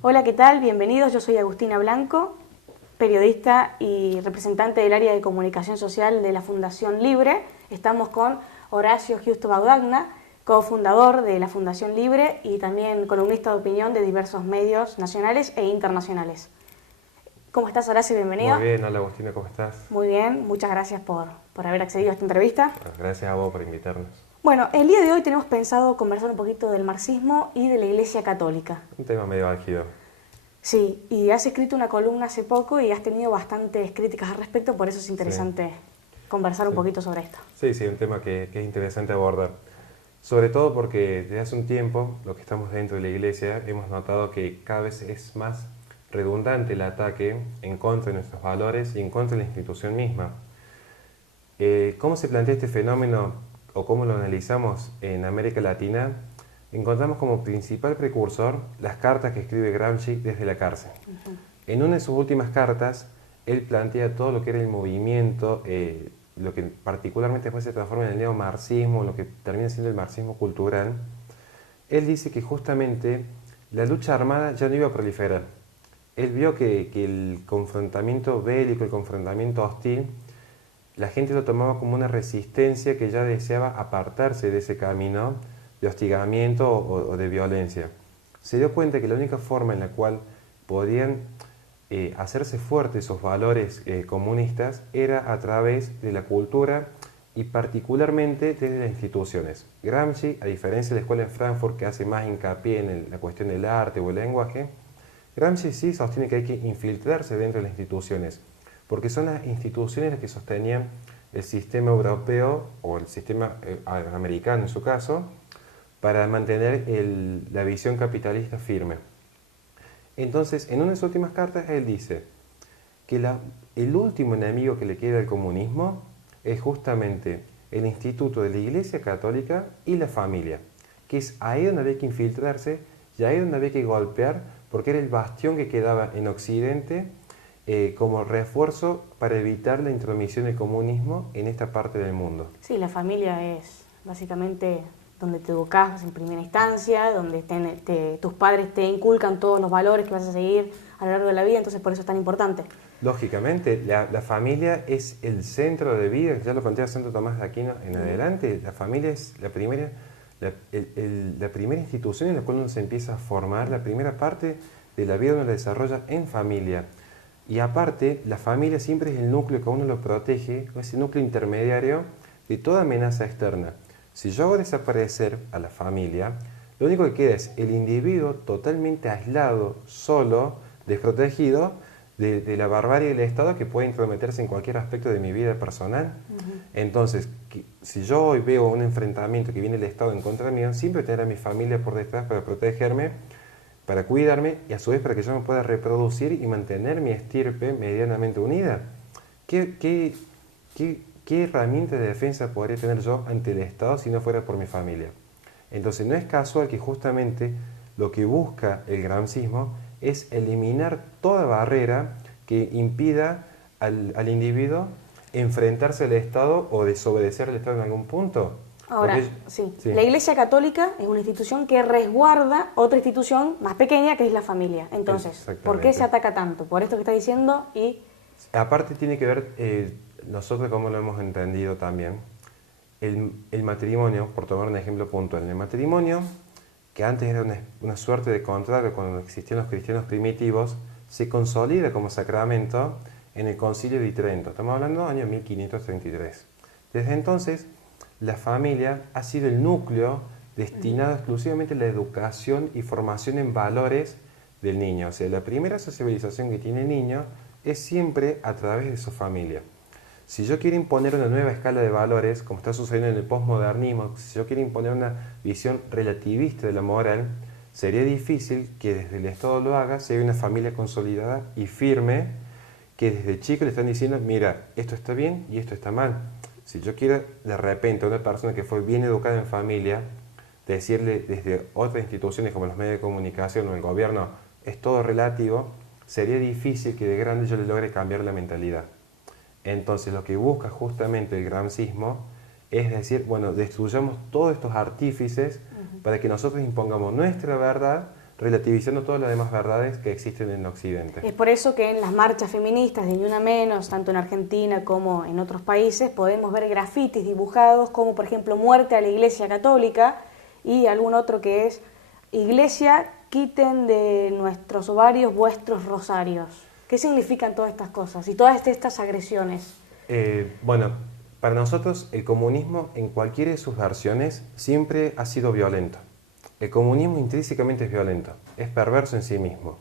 Hola, ¿qué tal? Bienvenidos. Yo soy Agustina Blanco, periodista y representante del área de comunicación social de la Fundación Libre. Estamos con Horacio Giusto Baudagna, cofundador de la Fundación Libre y también columnista de opinión de diversos medios nacionales e internacionales. ¿Cómo estás, Horacio? Bienvenido. Muy bien, hola Agustina, ¿cómo estás? Muy bien, muchas gracias por haber accedido a esta entrevista. Gracias a vos por invitarnos. Bueno, el día de hoy tenemos pensado conversar un poquito del marxismo y de la Iglesia Católica. Un tema medio álgido. Sí, y has escrito una columna hace poco y has tenido bastantes críticas al respecto, por eso es interesante conversar un poquito sobre esto. Sí, un tema que es interesante abordar. Sobre todo porque desde hace un tiempo, los que estamos dentro de la Iglesia, hemos notado que cada vez es más redundante el ataque en contra de nuestros valores y en contra de la institución misma. ¿Cómo se plantea este fenómeno o cómo lo analizamos en América Latina? Encontramos como principal precursor las cartas que escribe Gramsci desde la cárcel. En una de sus últimas cartas, él plantea todo lo que era el movimiento, lo que particularmente después se transforma en el neomarxismo, lo que termina siendo el marxismo cultural. Él dice que justamente la lucha armada ya no iba a proliferar. Él vio que el confrontamiento bélico, el confrontamiento hostil, la gente lo tomaba como una resistencia que ya deseaba apartarse de ese camino de hostigamiento o de violencia. Se dio cuenta que la única forma en la cual podían hacerse fuertes esos valores comunistas era a través de la cultura y particularmente desde las instituciones. Gramsci, a diferencia de la escuela en Frankfurt que hace más hincapié en la cuestión del arte o el lenguaje, Gramsci sí sostiene que hay que infiltrarse dentro de las instituciones, porque son las instituciones las que sostenían el sistema europeo o el sistema americano en su caso, para mantener la visión capitalista firme. Entonces, en una de sus últimas cartas, él dice que el último enemigo que le queda al comunismo es justamente el instituto de la Iglesia Católica y la familia, que es ahí donde había que infiltrarse y ahí donde había que golpear, porque era el bastión que quedaba en Occidente como refuerzo para evitar la intromisión del comunismo en esta parte del mundo. Sí, la familia es básicamente donde te educas en primera instancia, donde tus padres te inculcan todos los valores que vas a seguir a lo largo de la vida, entonces por eso es tan importante. Lógicamente, la familia es el centro de vida, ya lo plantea Santo Tomás de Aquino en adelante. La familia es la primera institución en la cual uno se empieza a formar, la primera parte de la vida uno la desarrolla en familia. Y aparte, la familia siempre es el núcleo que uno lo protege, ese núcleo intermediario de toda amenaza externa. Si yo hago desaparecer a la familia, lo único que queda es el individuo totalmente aislado, solo, desprotegido de la barbarie del Estado que puede intrometerse en cualquier aspecto de mi vida personal. Entonces, si yo hoy veo un enfrentamiento que viene el Estado en contra mío, siempre tener a mi familia por detrás para protegerme, para cuidarme y a su vez para que yo me pueda reproducir y mantener mi estirpe medianamente unida. ¿Qué herramienta de defensa podría tener yo ante el Estado si no fuera por mi familia? Entonces no es casual que justamente lo que busca el gramscismo es eliminar toda barrera que impida al individuo enfrentarse al Estado o desobedecer al Estado en algún punto. Ahora, sí, la Iglesia Católica es una institución que resguarda otra institución más pequeña que es la familia. Entonces, ¿por qué se ataca tanto? Por esto que está diciendo y... Aparte tiene que ver, nosotros como lo hemos entendido también, el matrimonio, por tomar un ejemplo puntual, el matrimonio, que antes era una suerte de contrato cuando existían los cristianos primitivos, se consolida como sacramento en el Concilio de Trento. Estamos hablando del año 1533. Desde entonces, la familia ha sido el núcleo destinado exclusivamente a la educación y formación en valores del niño. O sea, la primera sociabilización que tiene el niño es siempre a través de su familia. Si yo quiero imponer una nueva escala de valores, como está sucediendo en el posmodernismo, si yo quiero imponer una visión relativista de la moral, sería difícil que desde el Estado lo haga si hay una familia consolidada y firme que desde chico le están diciendo, mira, esto está bien y esto está mal. Si yo quiero de repente a una persona que fue bien educada en familia, decirle desde otras instituciones como los medios de comunicación o el gobierno, es todo relativo, sería difícil que de grande yo le logre cambiar la mentalidad. Entonces lo que busca justamente el gramscismo es decir, bueno, destruyamos todos estos artífices para que nosotros impongamos nuestra verdad relativizando todas las demás verdades que existen en Occidente. Es por eso que en las marchas feministas de Ni Una Menos, tanto en Argentina como en otros países, podemos ver grafitis dibujados como, por ejemplo, muerte a la Iglesia Católica y algún otro que es Iglesia, quiten de nuestros ovarios vuestros rosarios. ¿Qué significan todas estas cosas y todas estas agresiones? Bueno, para nosotros el comunismo en cualquiera de sus versiones siempre ha sido violento. El comunismo intrínsecamente es violento, es perverso en sí mismo.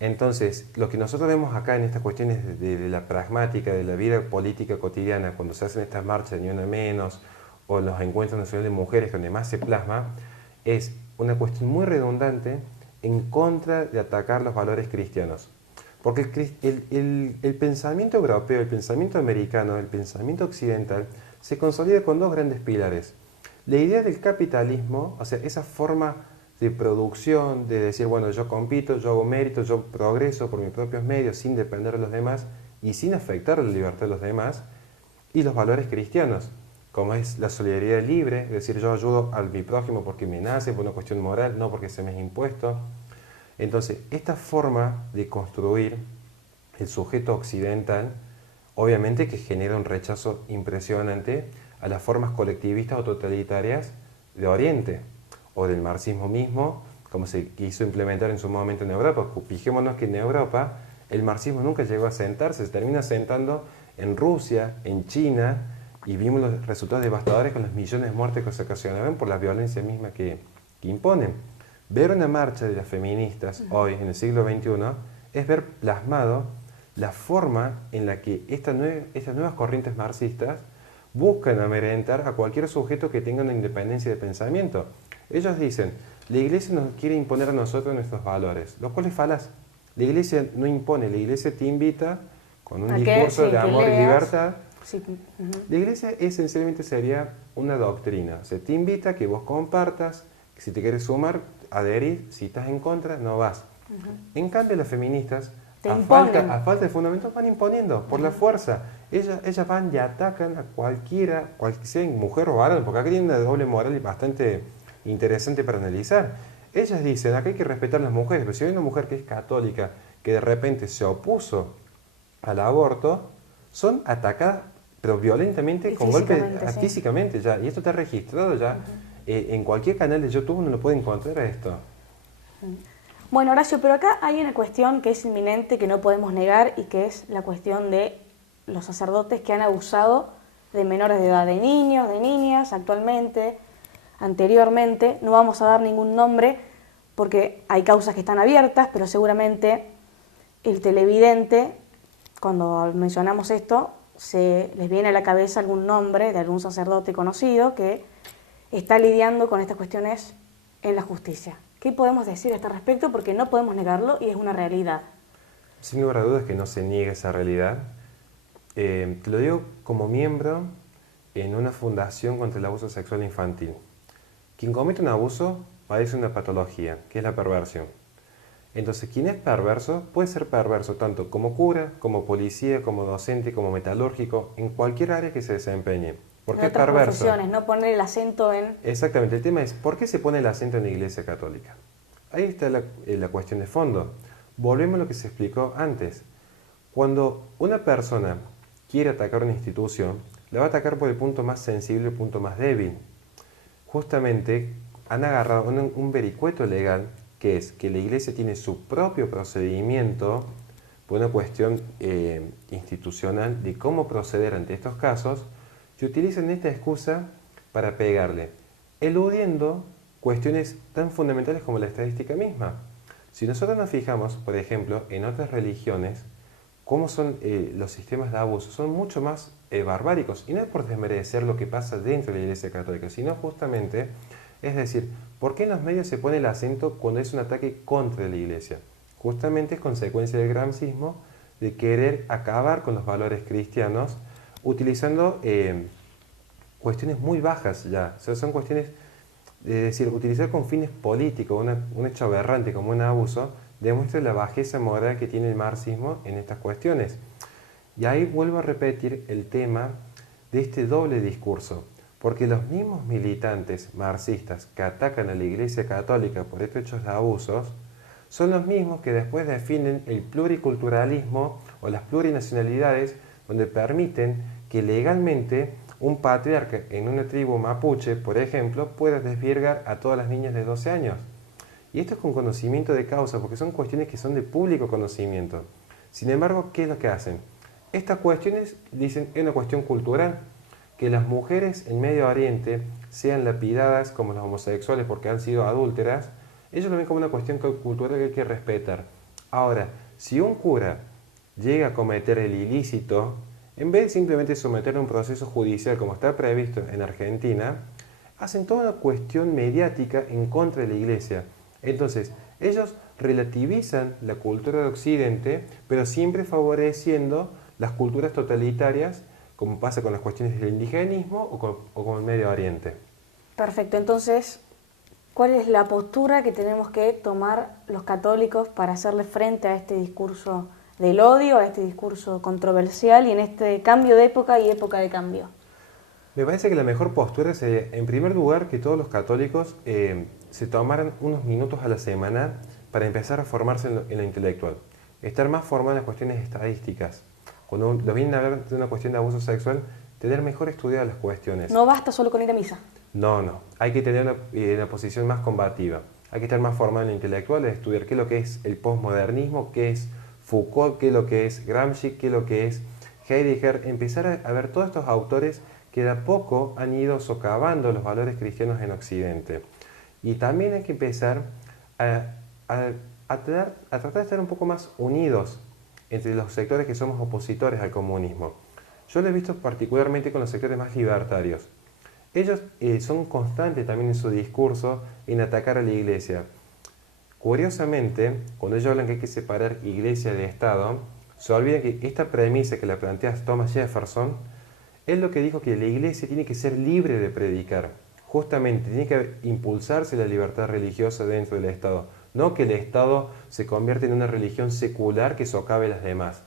Entonces, lo que nosotros vemos acá en estas cuestiones de la pragmática, de la vida política cotidiana, cuando se hacen estas marchas de Ni Una Menos o los encuentros nacionales de mujeres donde más se plasma, es una cuestión muy redundante en contra de atacar los valores cristianos. Porque el pensamiento europeo, el pensamiento americano, el pensamiento occidental se consolida con dos grandes pilares. La idea del capitalismo, o sea, esa forma de producción, de decir, bueno, yo compito, yo hago mérito, yo progreso por mis propios medios sin depender de los demás y sin afectar la libertad de los demás, y los valores cristianos, como es la solidaridad libre, es decir, yo ayudo a mi prójimo porque me nace, por una cuestión moral, no porque se me es impuesto. Entonces, esta forma de construir el sujeto occidental, obviamente que genera un rechazo impresionante a las formas colectivistas o totalitarias de Oriente, o del marxismo mismo, como se quiso implementar en su momento en Europa. Fijémonos que en Europa el marxismo nunca llegó a sentarse, se termina sentando en Rusia, en China, y vimos los resultados devastadores con los millones de muertes que se ocasionaban por la violencia misma que imponen. Ver una marcha de las feministas hoy, en el siglo XXI, es ver plasmado la forma en la que estas nuevas corrientes marxistas buscan amedrentar a cualquier sujeto que tenga una independencia de pensamiento. Ellos dicen, la Iglesia nos quiere imponer a nosotros nuestros valores, lo cual es falaz. La Iglesia no impone, la Iglesia te invita con un discurso de amor y libertad. Sí. La Iglesia esencialmente sería una doctrina, o sea, te invita a que vos compartas, que si te quieres sumar, adherir, si estás en contra, no vas. En cambio, las feministas, a falta de fundamentos, van imponiendo por la fuerza. Ellas van y atacan a cualquiera, sea mujer o varón, porque acá tiene una doble moral bastante interesante para analizar. Ellas dicen, acá hay que respetar a las mujeres, pero si hay una mujer que es católica, que de repente se opuso al aborto, son atacadas, pero violentamente, con golpes físicamente ya. Y esto está registrado ya. En cualquier canal de YouTube uno lo puede encontrar a esto. Bueno, Horacio, pero acá hay una cuestión que es inminente, que no podemos negar, y que es la cuestión de los sacerdotes que han abusado de menores de edad, de niños, de niñas, actualmente, anteriormente. No vamos a dar ningún nombre porque hay causas que están abiertas, pero seguramente el televidente, cuando mencionamos esto, se les viene a la cabeza algún nombre de algún sacerdote conocido que está lidiando con estas cuestiones en la justicia. ¿Qué podemos decir a este respecto? Porque no podemos negarlo y es una realidad. Sin lugar a dudas que no se niega esa realidad. Te lo digo como miembro en una fundación contra el abuso sexual infantil. Quien comete un abuso padece una patología, que es la perversión. Entonces, quien es perverso puede ser perverso tanto como cura, como policía, como docente, como metalúrgico, en cualquier área que se desempeñe. ¿Por qué es perverso? Profesiones, no poner el acento en... Exactamente, el tema es, ¿por qué se pone el acento en la Iglesia Católica? Ahí está la cuestión de fondo. Volvemos a lo que se explicó antes. Cuando una persona quiere atacar una institución, la va a atacar por el punto más sensible, el punto más débil. Justamente han agarrado un vericueto legal, que es que la Iglesia tiene su propio procedimiento por una cuestión institucional de cómo proceder ante estos casos, y utilizan esta excusa para pegarle, eludiendo cuestiones tan fundamentales como la estadística misma. Si nosotros nos fijamos, por ejemplo, en otras religiones, cómo son los sistemas de abuso, son mucho más barbáricos, y no es por desmerecer lo que pasa dentro de la Iglesia Católica, sino justamente, es decir, ¿por qué en los medios se pone el acento cuando es un ataque contra la Iglesia? Justamente es consecuencia del gramscismo de querer acabar con los valores cristianos utilizando cuestiones muy bajas ya. O sea, son cuestiones, es decir, utilizar con fines políticos un hecho aberrante como un abuso demuestra la bajeza moral que tiene el marxismo en estas cuestiones. Y ahí vuelvo a repetir el tema de este doble discurso. Porque los mismos militantes marxistas que atacan a la Iglesia Católica por estos hechos de abusos son los mismos que después definen el pluriculturalismo o las plurinacionalidades, donde permiten que legalmente un patriarca en una tribu mapuche, por ejemplo, pueda desvirgar a todas las niñas de 12 años. Y esto es con conocimiento de causa, porque son cuestiones que son de público conocimiento. Sin embargo, ¿qué es lo que hacen? Estas cuestiones, dicen, es una cuestión cultural. Que las mujeres en Medio Oriente sean lapidadas como los homosexuales porque han sido adúlteras, ellos lo ven como una cuestión cultural que hay que respetar. Ahora, si un cura llega a cometer el ilícito, en vez de simplemente someterlo a un proceso judicial como está previsto en Argentina, hacen toda una cuestión mediática en contra de la Iglesia. Entonces, ellos relativizan la cultura de Occidente, pero siempre favoreciendo las culturas totalitarias, como pasa con las cuestiones del indigenismo o con el Medio Oriente. Perfecto, entonces, ¿cuál es la postura que tenemos que tomar los católicos para hacerle frente a este discurso del odio, a este discurso controversial y en este cambio de época y época de cambio? Me parece que la mejor postura sería, en primer lugar, que todos los católicos se tomaran unos minutos a la semana para empezar a formarse en lo intelectual, estar más formados en las cuestiones estadísticas. Cuando lo vienen a hablar de una cuestión de abuso sexual, tener mejor estudiadas las cuestiones. No basta solo con ir a misa. No. Hay que tener una posición más combativa. Hay que estar más formado en lo intelectual, estudiar qué es lo que es el posmodernismo, qué es Foucault, qué es lo que es Gramsci, qué es lo que es Heidegger. Empezar a ver todos estos autores que de a poco han ido socavando los valores cristianos en Occidente. Y también hay que empezar a tratar de estar un poco más unidos entre los sectores que somos opositores al comunismo. Yo lo he visto particularmente con los sectores más libertarios. Ellos son constantes también en su discurso en atacar a la Iglesia. Curiosamente, cuando ellos hablan que hay que separar Iglesia de Estado, se olvida que esta premisa que la plantea Thomas Jefferson es lo que dijo, que la Iglesia tiene que ser libre de predicar. Justamente, tiene que impulsarse la libertad religiosa dentro del Estado. No que el Estado se convierta en una religión secular que socave las demás.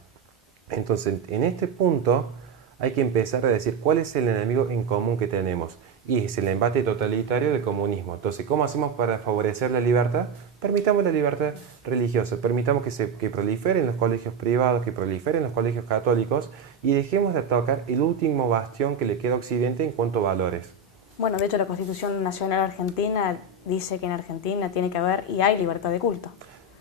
Entonces, en este punto hay que empezar a decir cuál es el enemigo en común que tenemos. Y es el embate totalitario del comunismo. Entonces, ¿cómo hacemos para favorecer la libertad? Permitamos la libertad religiosa, permitamos que proliferen los colegios privados, que proliferen los colegios católicos y dejemos de tocar el último bastión que le queda a Occidente en cuanto a valores. Bueno, de hecho la Constitución Nacional Argentina dice que en Argentina tiene que haber y hay libertad de culto.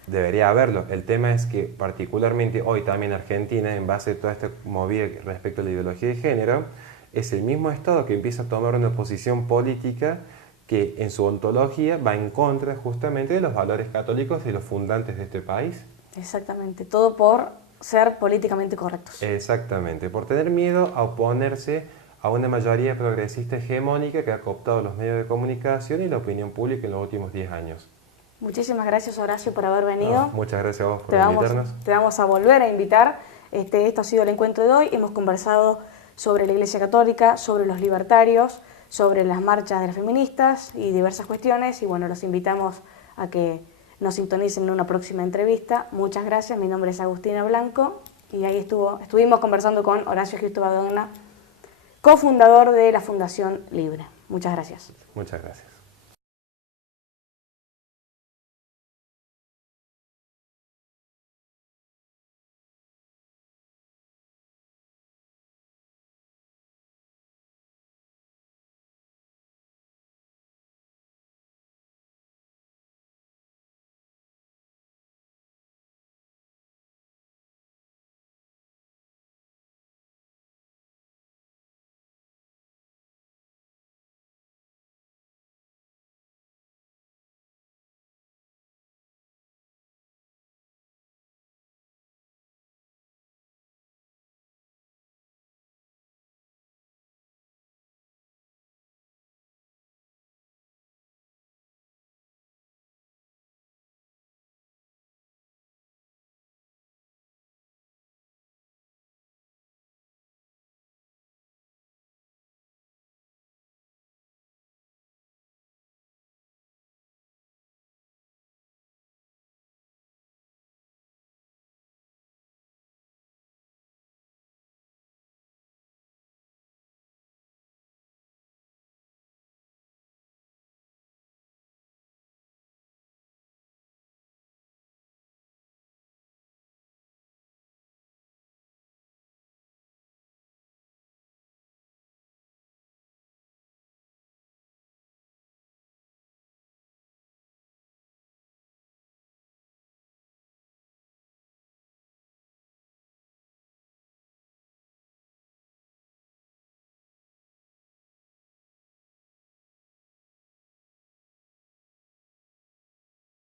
Debería haberlo. El tema es que particularmente hoy también Argentina, en base a toda esta movida respecto a la ideología de género, es el mismo Estado que empieza a tomar una posición política que en su ontología va en contra justamente de los valores católicos y los fundantes de este país. Exactamente, todo por ser políticamente correctos. Exactamente, por tener miedo a oponerse a una mayoría progresista hegemónica que ha cooptado los medios de comunicación y la opinión pública en los últimos 10 años. Muchísimas gracias, Horacio, por haber venido. No, muchas gracias a vos por invitarnos. Te vamos a volver a invitar. Esto ha sido el encuentro de hoy. Hemos conversado sobre la Iglesia Católica, sobre los libertarios, sobre las marchas de las feministas y diversas cuestiones. Y bueno, los invitamos a que nos sintonicen en una próxima entrevista. Muchas gracias. Mi nombre es Agustina Blanco y ahí estuvimos conversando con Horacio Giusto Baudogna, cofundador de la Fundación Libre. Muchas gracias. Muchas gracias.